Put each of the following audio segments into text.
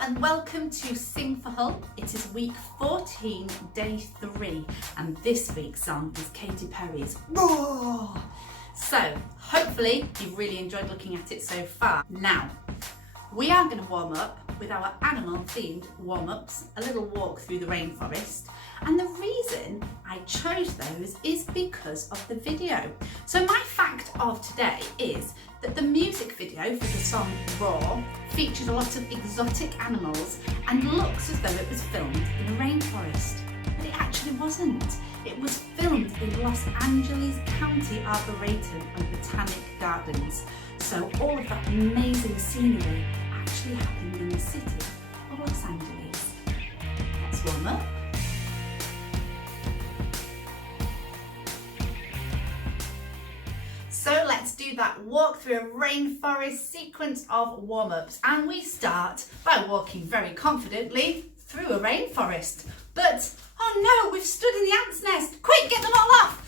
and welcome to Sing for Hull. It is week 14, day 3, and this week's song is Katy Perry's Roar. So, hopefully you've really enjoyed looking at it so far. Now, we are going to warm up with our animal-themed warm-ups, a little walk through the rainforest. And the reason I chose those is because of the video. So my fact of today is that the music video for the song Roar features a lot of exotic animals and looks as though it was filmed in a rainforest. But it actually wasn't. It was filmed in Los Angeles County Arboretum and Botanic Gardens. So all of that amazing scenery actually happened in the city of Los Angeles. Let's warm up. So let's do that walk through a rainforest sequence of warm-ups, and we start by walking very confidently through a rainforest. But oh no, we've stood in the ant's nest. Quick, get them all off.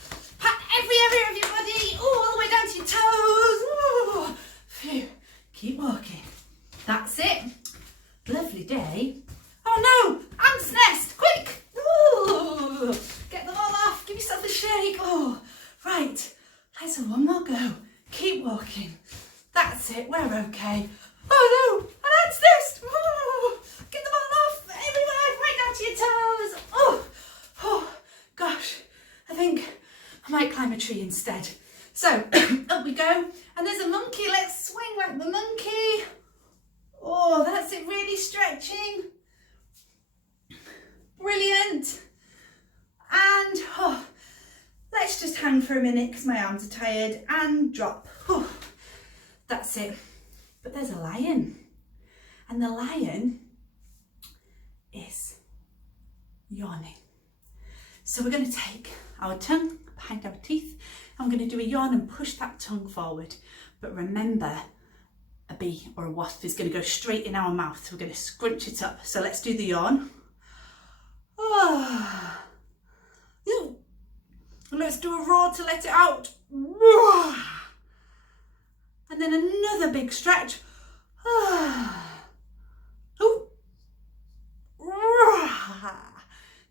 Pat every area of your body, all the way down to your toes. Ooh, phew. Keep walking. That's it. Lovely day. Oh no, ant's nest, quick. Ooh, get them all off. Give yourself a shake. Oh, right. Let's have one more go. Keep walking. That's it, we're okay. Oh no, an ant's nest! Oh, get them all off, everywhere, right down to your toes. Oh, gosh, I think I might climb a tree instead. So, up we go, and there's a monkey. Let's swing like the monkey. Oh, that's it, really stretching. Brilliant. And, let's just hang for a minute because my arms are tired and drop. Whew, that's it. But there's a lion, and the lion is yawning. So we're going to take our tongue behind our teeth and we're going to do a yawn and push that tongue forward. But remember, a bee or a wasp is going to go straight in our mouth. So we're going to scrunch it up. So let's do the yawn. And let's do a roar to let it out. And then another big stretch.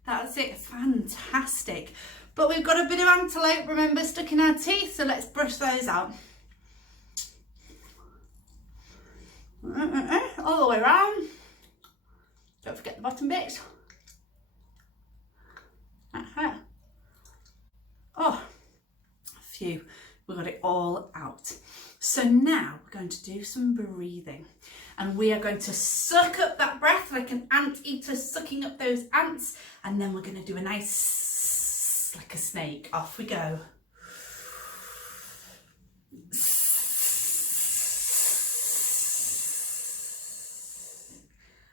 That's it, fantastic. But we've got a bit of antelope, remember, stuck in our teeth, so let's brush those out. All the way around. Don't forget the bottom bits. Oh, phew, we got it all out. So now we're going to do some breathing, and we are going to suck up that breath like an anteater sucking up those ants, and then we're going to do a nice, like a snake. Off we go.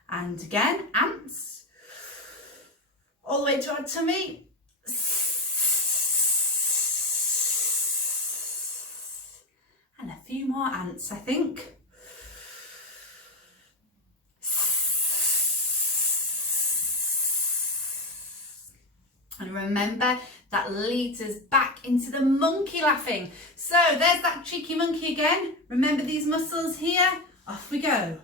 And again, ants. All the way to our tummy. And a few more ants, I think. And remember, that leads us back into the monkey laughing. So there's that cheeky monkey again. Remember these muscles here? Off we go.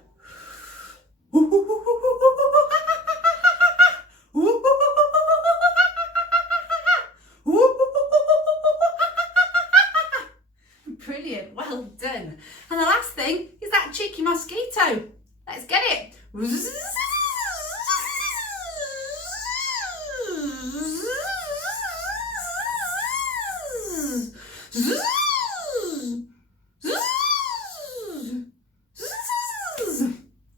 Brilliant, well done. And the last thing is that cheeky mosquito. Let's get it.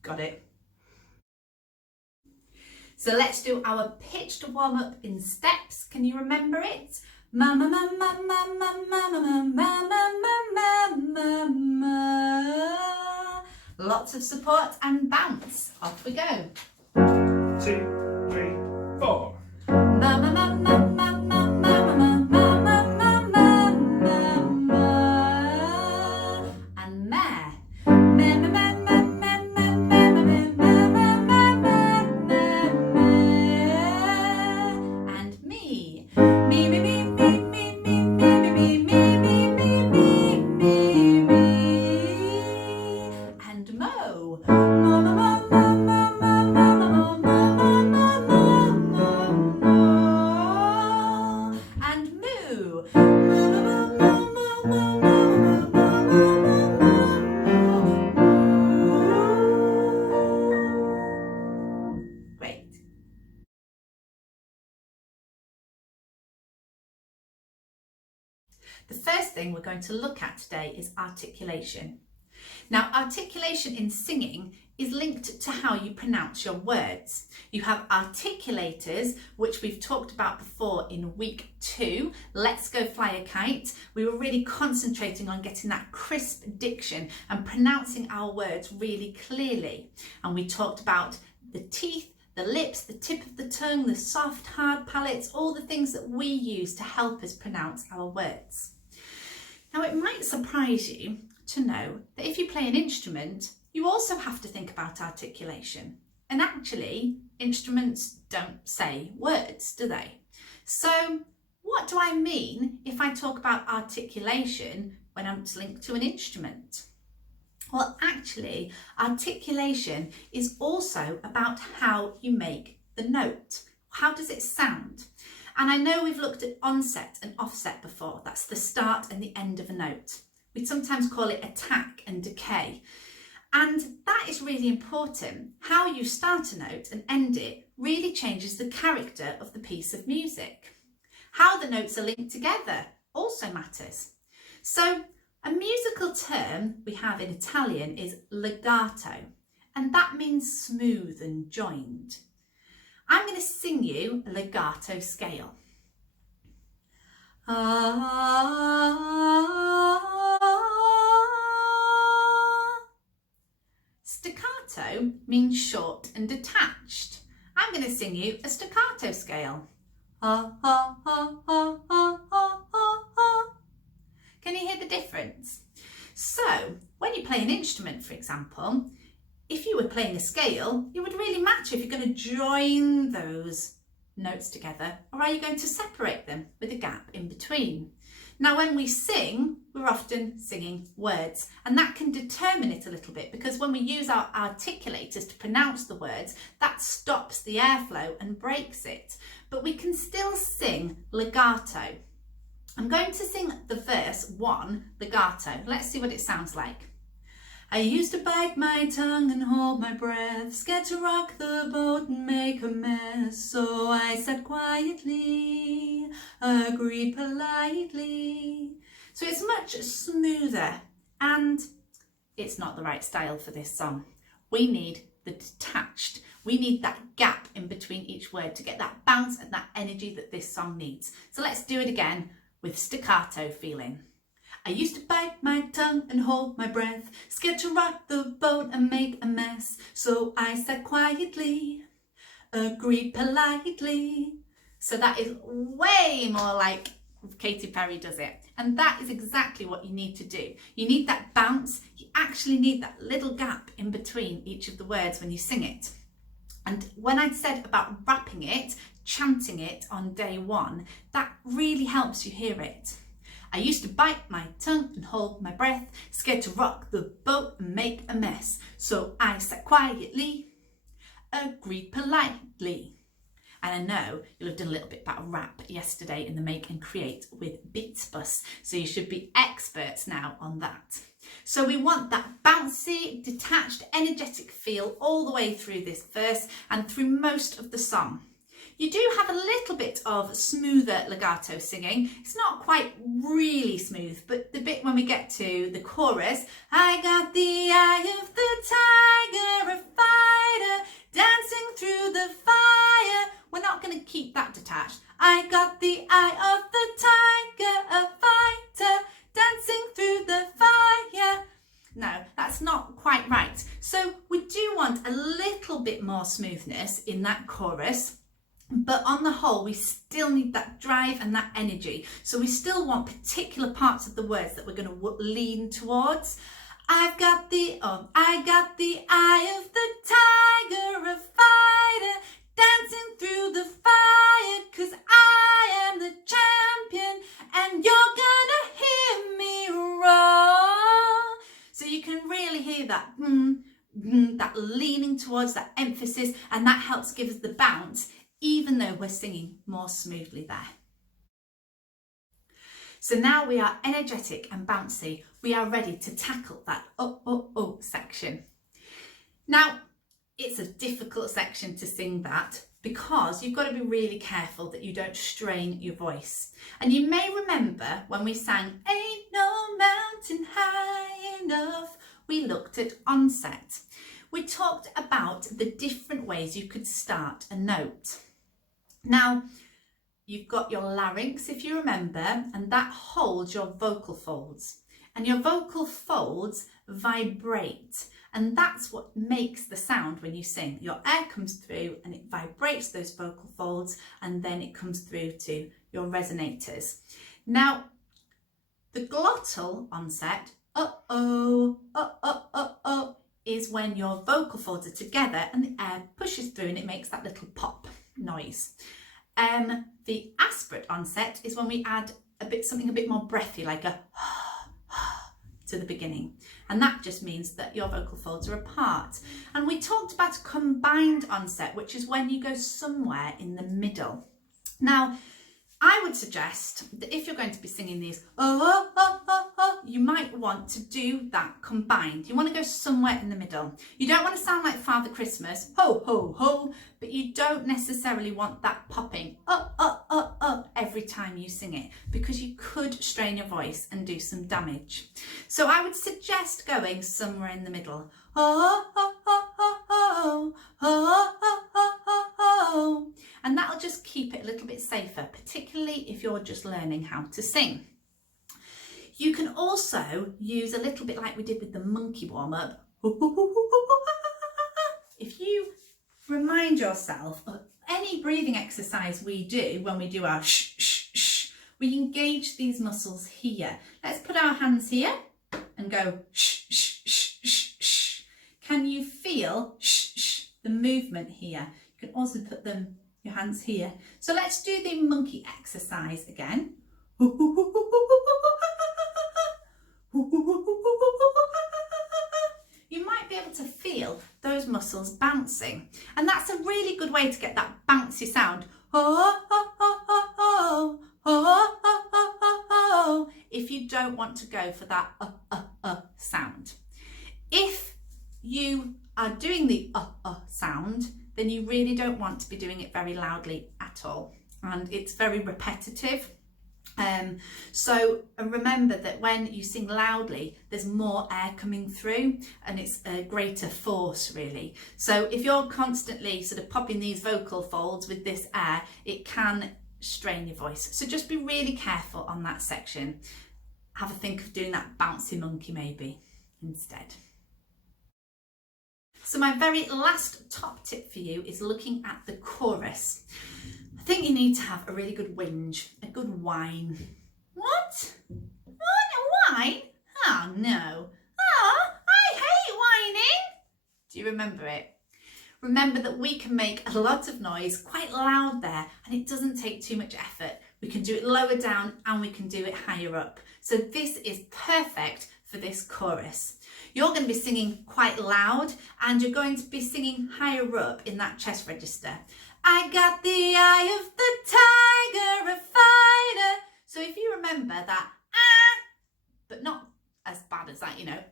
Got it. So let's do our pitched warm up in steps. Can you remember it? Mama, mama, mama, mama, mama, mama, mama. Lots of support and bounce. Off we go. 2, 3, 4. Mama, mama, mama, mama, mama, mama, mama, mama. And meh. Meh, meh, meh, meh, meh, meh, meh, meh, meh, meh, meh, meh, meh. And me. Me, me, me, me, me, me, me, me, me, me, me, me, me, me. And mo. Mo, mo, mo, mo, mo, mo. thing we're going to look at today is articulation. Now, articulation in singing is linked to how you pronounce your words. You have articulators, which we've talked about before in week 2, Let's Go Fly a Kite. We were really concentrating on getting that crisp diction and pronouncing our words really clearly. And we talked about the teeth, the lips, the tip of the tongue, the soft, hard palates, all the things that we use to help us pronounce our words. Now, it might surprise you to know that if you play an instrument, you also have to think about articulation. And actually, instruments don't say words, do they? So what do I mean if I talk about articulation when it's linked to an instrument? Well, actually, articulation is also about how you make the note. How does it sound? And I know we've looked at onset and offset before. That's the start and the end of a note. We sometimes call it attack and decay. And that is really important. How you start a note and end it really changes the character of the piece of music. How the notes are linked together also matters. So a musical term we have in Italian is legato, and that means smooth and joined. I'm going to sing you a legato scale. Staccato means short and detached. I'm going to sing you a staccato scale. Can you hear the difference? So, when you play an instrument, for example, if you were playing a scale, it would really matter if you're going to join those notes together, or are you going to separate them with a gap in between? Now, when we sing, we're often singing words, and that can determine it a little bit, because when we use our articulators to pronounce the words, that stops the airflow and breaks it. But we can still sing legato. I'm going to sing the verse 1 legato. Let's see what it sounds like. I used to bite my tongue and hold my breath, scared to rock the boat and make a mess. So I sat quietly, agreed politely. So it's much smoother, and it's not the right style for this song. We need the detached. We need that gap in between each word to get that bounce and that energy that this song needs. So let's do it again with staccato feeling. I used to bite my tongue and hold my breath, scared to rock the boat and make a mess. So I sat quietly, agreed politely. So that is way more like Katy does it. And that is exactly what you need to do. You need that bounce. You actually need that little gap in between each of the words when you sing it. And when I said about rapping it, chanting it on day 1, that really helps you hear it. I used to bite my tongue and hold my breath, scared to rock the boat and make a mess. So I sat quietly, agreed politely. And I know you'll have done a little bit about rap yesterday in the Make and Create with Beatsbus, so you should be experts now on that. So we want that bouncy, detached, energetic feel all the way through this verse and through most of the song. You do have a little bit of smoother legato singing. It's not quite really smooth, but the bit when we get to the chorus, I got the eye of the tiger, a fighter, dancing through the fire. We're not going to keep that detached. I got the eye of the tiger, a fighter, dancing through the fire. No, that's not quite right. So we do want a little bit more smoothness in that chorus. But on the whole, we still need that drive and that energy. So we still want particular parts of the words that we're going to lean towards. I got the eye of the tiger, a fighter, dancing through the fire, 'cause I am the champion and you're gonna hear me roar. So you can really hear that, that leaning towards that emphasis, and that helps give us the bounce, even though we're singing more smoothly there. So now we are energetic and bouncy. We are ready to tackle that section. Now, it's a difficult section to sing that because you've got to be really careful that you don't strain your voice. And you may remember when we sang Ain't No Mountain High Enough, we looked at onset. We talked about the different ways you could start a note. Now, you've got your larynx, if you remember, and that holds your vocal folds. And your vocal folds vibrate, and that's what makes the sound when you sing. Your air comes through and it vibrates those vocal folds, and then it comes through to your resonators. Now, the glottal onset, is when your vocal folds are together and the air pushes through and it makes that little pop noise. The aspirate onset is when we add something a bit more breathy, like a to the beginning, and that just means that your vocal folds are apart. And we talked about a combined onset, which is when you go somewhere in the middle. Now, I would suggest that if you're going to be singing these, you might want to do that combined. You want to go somewhere in the middle. You don't want to sound like Father Christmas, ho, ho, ho, but you don't necessarily want that popping every time you sing it, because you could strain your voice and do some damage. So I would suggest going somewhere in the middle. And that'll just keep it a little bit safer, particularly if you're just learning how to sing. You can also use a little bit like we did with the monkey warm-up. If you remind yourself of any breathing exercise we do when we do our shh, shh, shh, we engage these muscles here. Let's put our hands here and go shh, shh, shh, shh, shh. Can you feel shh, shh, the movement here? You can also put your hands here. So let's do the monkey exercise again. You might be able to feel those muscles bouncing, and that's a really good way to get that bouncy sound. If you don't want to go for that sound. If you are doing the sound, then you really don't want to be doing it very loudly at all, and it's very repetitive. So remember that when you sing loudly, there's more air coming through and it's a greater force, really. So if you're constantly sort of popping these vocal folds with this air, it can strain your voice. So just be really careful on that section. Have a think of doing that bouncy monkey maybe instead. So my very last top tip for you is looking at the chorus. I think you need to have a really good whinge, a good whine. What? What? A whine? Oh no. Oh, I hate whining. Do you remember it? Remember that we can make a lot of noise quite loud there, and it doesn't take too much effort. We can do it lower down and we can do it higher up. So this is perfect for this chorus. You're going to be singing quite loud and you're going to be singing higher up in that chest register. I got the eye of the tiger, a fighter. So if you remember that, but not as bad as that, you know,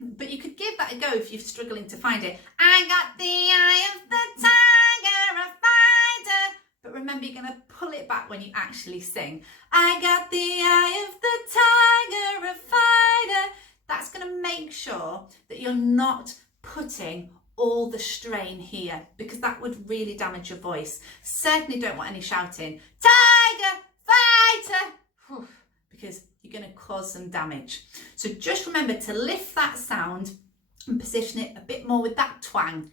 but you could give that a go if you're struggling to find it. I got the eye of the tiger, a fighter. But remember, you're going to pull it back when you actually sing. I got the eye of the tiger, a fighter. That's going to make sure that you're not putting all the strain here, because that would really damage your voice. Certainly don't want any shouting, tiger, fighter, because you're going to cause some damage. So just remember to lift that sound and position it a bit more with that twang,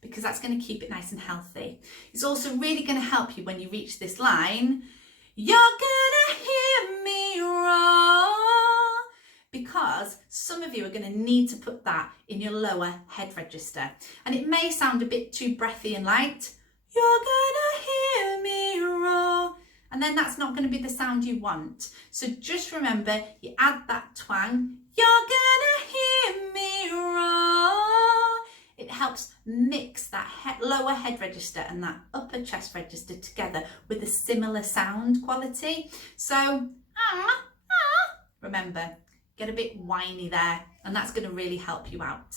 because that's going to keep it nice and healthy. It's also really going to help you when you reach this line, you're gonna hear me roar, because some of you are going to need to put that in your lower head register, and it may sound a bit too breathy and light. You're gonna hear me roar, and then that's not going to be the sound you want. So just remember, you add that twang, you're gonna hear me roar. It helps mix that lower head register and that upper chest register together with a similar sound quality. So remember, get a bit whiny there, and that's going to really help you out.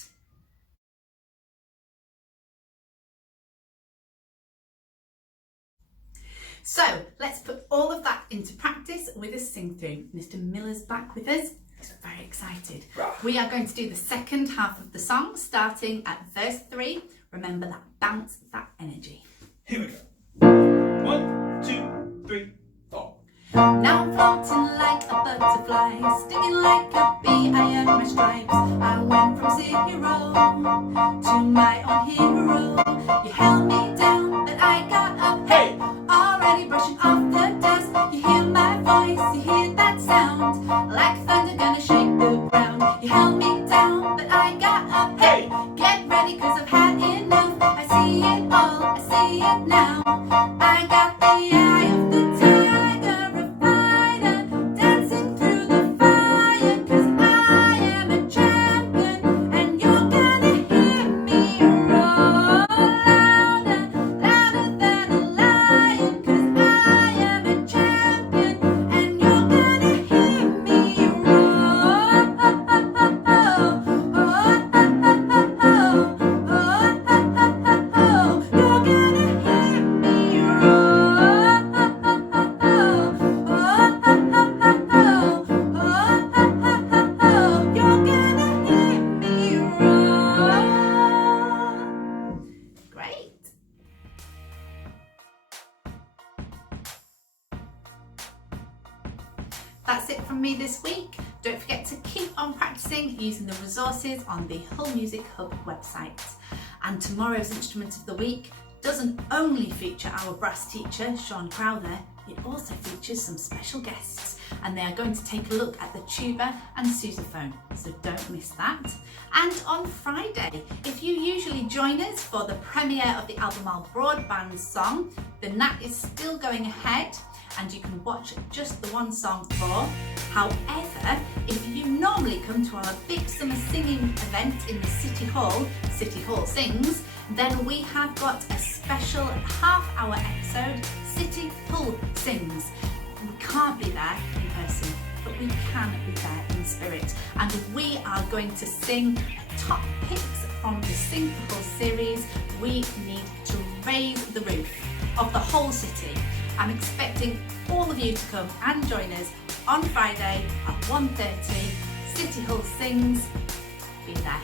So let's put all of that into practice with a sing through. Mr. Miller's back with us. He's very excited. We are going to do the second half of the song, starting at verse 3. Remember that bounce, that energy. Here we go. 1, 2, 3, 4. Now I'm floating like a butterfly, stinging like a bee, I earned my stripes. I went from 0 to my own hero. You held me down, but I got up, hey! Already brushing off the dust. You hear my voice, you hear that sound, like thunder gonna shake the ground. You held me down, but I got up, hey! Get ready, cause I've had enough. I see it all, I see it now. I got the eye of the tiger, a fighter, dancing through the fire, cause I am a champion, and you're gonna hear me roar louder, louder than a lion, cause I am a champion, and you're gonna hear me roar. You're gonna hear me Great. That's it from me this week. Don't forget to keep on practicing using the resources on the Hull Music Hub website. And tomorrow's instrument of the week doesn't only feature our brass teacher, Sean Crowther, it also features some special guests, and they are going to take a look at the tuba and sousaphone, so don't miss that. And on Friday, if you usually join us for the premiere of the Albemarle Broadband song, then that is still going ahead, and you can watch just the one song for. However, if you normally come to our big summer singing event in the City Hall Sings, then we have got a special half-hour episode, City Hall Sings. We can't be there in person, but we can be there in spirit. And we are going to sing top picks from the Sing for Hull series. We need to raise the roof of the whole city. I'm expecting all of you to come and join us on Friday at 1:30. City Hall Sings. Be there.